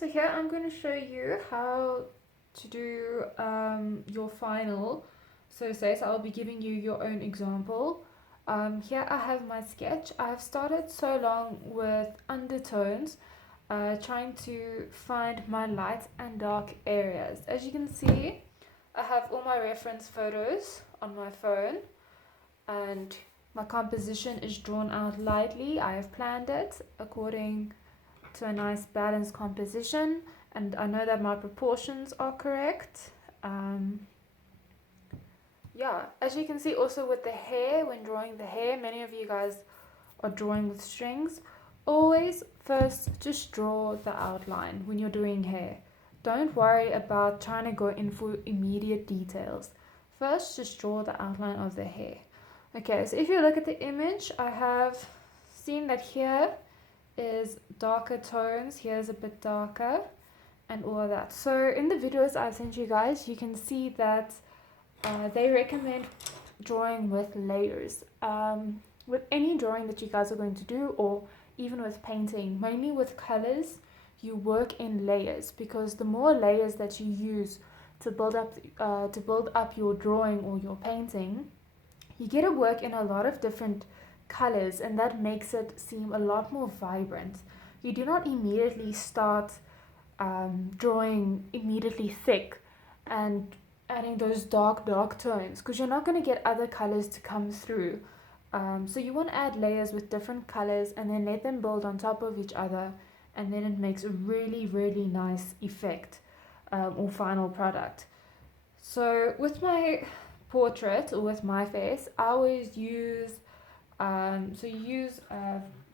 so here I'm going to show you how to do your final, so to say. So I'll be giving you your own example. Here I have my sketch. I've started so long with undertones, trying to find my light and dark areas. As you can see, I have all my reference photos on my phone, and my composition is drawn out lightly. I have planned it according to a nice balanced composition, and I know that my proportions are correct. Yeah, as you can see also with the hair, when drawing the hair, many of you guys are drawing with strings. Always first just draw the outline when you're doing hair. Don't worry about trying to go in for immediate details. First just draw the outline of the hair. Okay, so if you look at the image, I have seen that here is darker tones, here's a bit darker, and all of that. So in the videos I've sent you guys, you can see that they recommend drawing with layers. With any drawing that you guys are going to do, or even with painting, mainly with colors, you work in layers, because the more layers that you use to build up your drawing or your painting, you get to work in a lot of different colors, and that makes it seem a lot more vibrant. You do not immediately start drawing immediately thick and adding those dark tones, because you're not going to get other colors to come through. So you want to add layers with different colors and then let them build on top of each other, and then it makes a really nice effect, or final product. So with my portrait, or with my face, I always use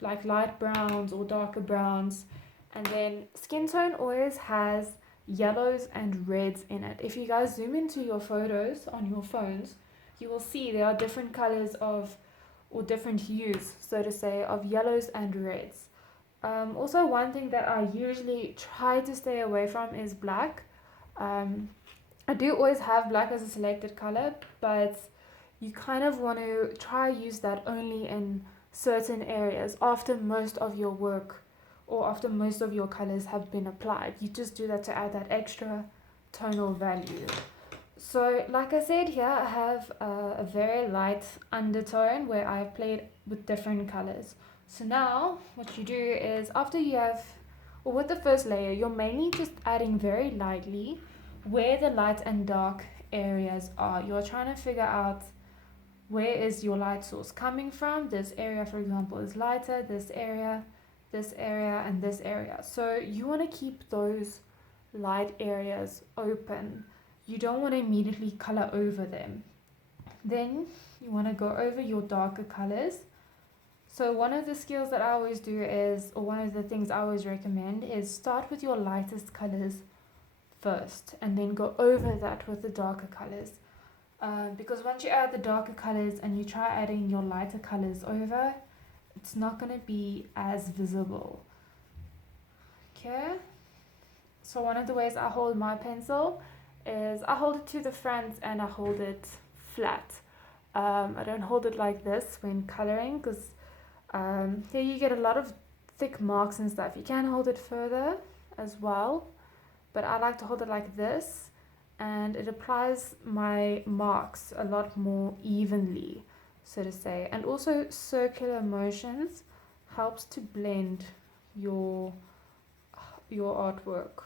like light browns or darker browns, and then skin tone always has yellows and reds in it. If you guys zoom into your photos on your phones, you will see there are different colors of, or different hues, so to say, of yellows and reds. Also, one thing that I usually try to stay away from is black. I do always have black as a selected color, but you kind of want to try use that only in certain areas after most of your work, or after most of your colors have been applied. You just do that to add that extra tonal value. So like I said, here I have a very light undertone where I've played with different colors. So now what you do is, after you have, or with the first layer, you're mainly just adding very lightly where the light and dark areas are. You're trying to figure out where is your light source coming from. This area, for example, is lighter, this area, and this area. So you want to keep those light areas open. You don't want to immediately color over them. Then you want to go over your darker colors. So one of the skills that I always do is, or one of the things I always recommend, is start with your lightest colors first, and then go over that with the darker colors. Because once you add the darker colors and you try adding your lighter colors over, it's not going to be as visible. Okay, so one of the ways I hold my pencil is I hold it to the front and I hold it flat. I don't hold it like this when coloring, because here you get a lot of thick marks and stuff. You can hold it further as well, but I like to hold it like this, and it applies my marks a lot more evenly, so to say. And also circular motions helps to blend your artwork.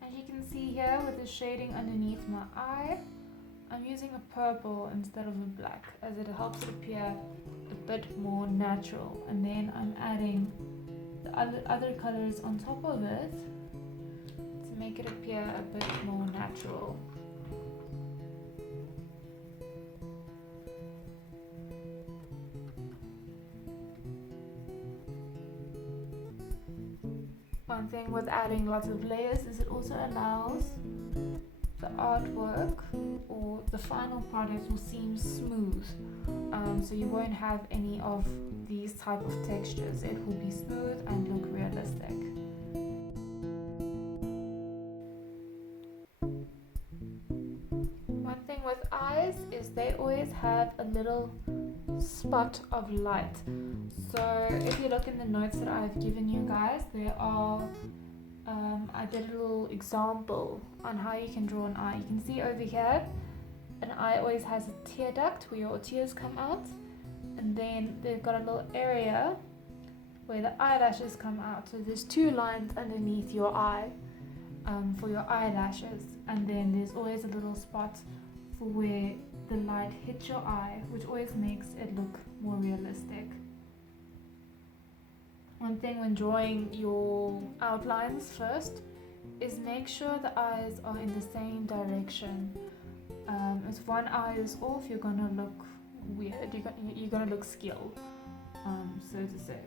As you can see here with the shading underneath my eye, I'm using a purple instead of a black, as it helps it appear a bit more natural. And then I'm adding the other colors on top of it to make it appear a bit more natural. One thing with adding lots of layers is it also allows the artwork, or the final product, will seem smooth, so you won't have any of these type of textures. It will be smooth and look realistic. One thing with eyes is they always have a little spot of light. So if you look in the notes that I've given you guys, there are I did a little example on how you can draw an eye. You can see over here an eye always has a tear duct where your tears come out, and then they've got a little area where the eyelashes come out. So there's two lines underneath your eye for your eyelashes, and then there's always a little spot for where the light hits your eye, which always makes it look more realistic. One thing when drawing your outlines first is make sure the eyes are in the same direction. If one eye is off, you're gonna look weird. You're gonna look skilled, so to say.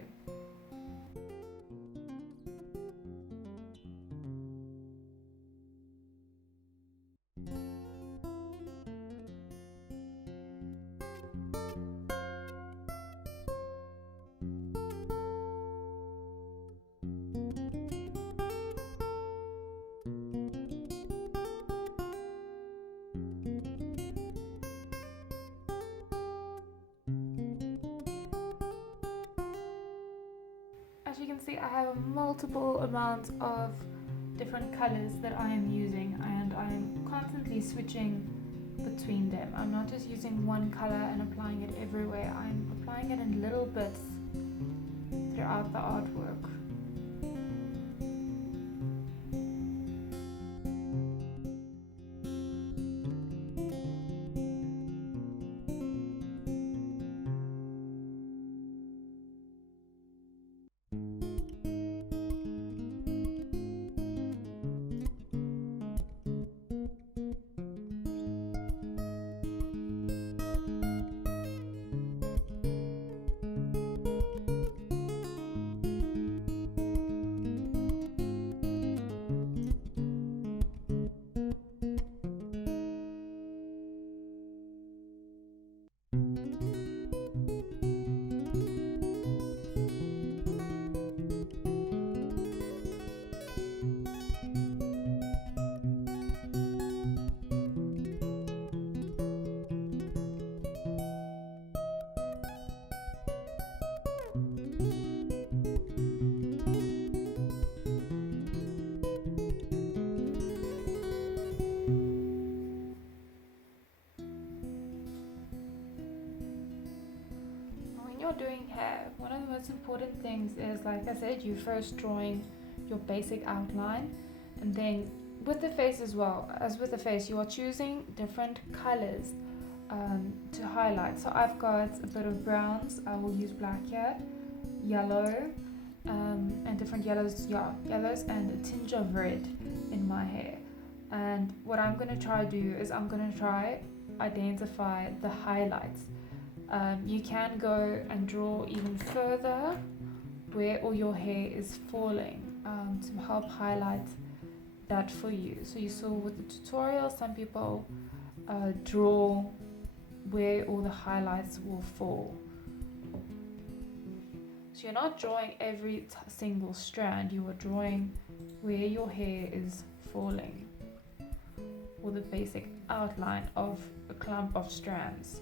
As you can see, I have a multiple amount of different colors that I am using, and I am constantly switching between them. I'm not just using one color and applying it everywhere. I'm applying it in little bits throughout the artwork. Doing hair, one of the most important things is, like I said, you first drawing your basic outline, and then with the face as well. As with the face, you are choosing different colors to highlight. So I've got a bit of browns, I will use black here, yellow, and different yellows, yellows and a tinge of red in my hair. And what I'm going to try to do is I'm going to try identify the highlights. You can go and draw even further where all your hair is falling to help highlight that for you. So you saw with the tutorial, some people draw where all the highlights will fall. So you're not drawing every single strand, you are drawing where your hair is falling, or the basic outline of a clump of strands.